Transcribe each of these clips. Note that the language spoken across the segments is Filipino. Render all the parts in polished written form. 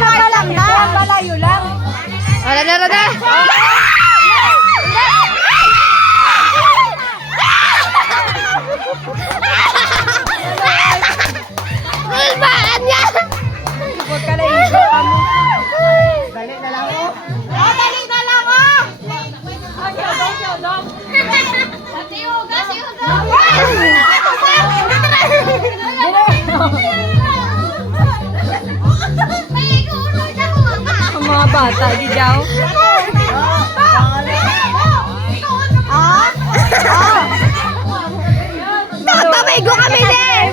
lang na. Malayo lang. Laro na. Kulbaan niya. Huwag ka na iso ka mo. Dali na lang mo. Dali na lang mo. Ang mga bata, gijaw. Tatabigo kami din!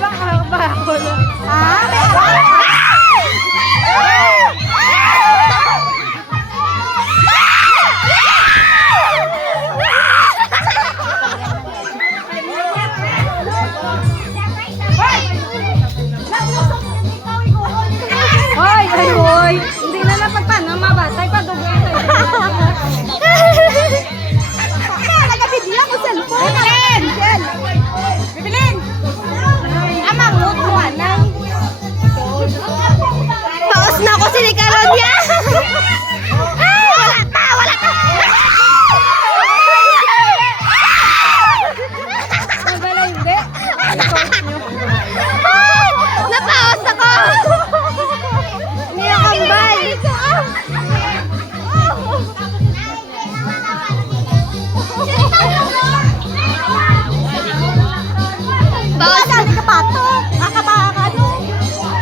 Hoy, ay hoy. Hindi na napagpan ang mga bata. Ipadugay tayo. Nagabidya mo cellphone. Bibilin! Bibilin! Amang mutuan lang. Paos na ako sinikaron niya! Wala ka! Nagala hindi. Napaos ako! Hindi ako kambal! Paos! Hindi ka pato. Ano?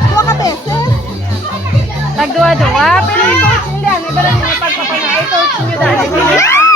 Dua ka beses. Nagduwa-duwa. Pero yung coach hindi. Ano ba lang yung pagpapanahay? Coach nyo dahil.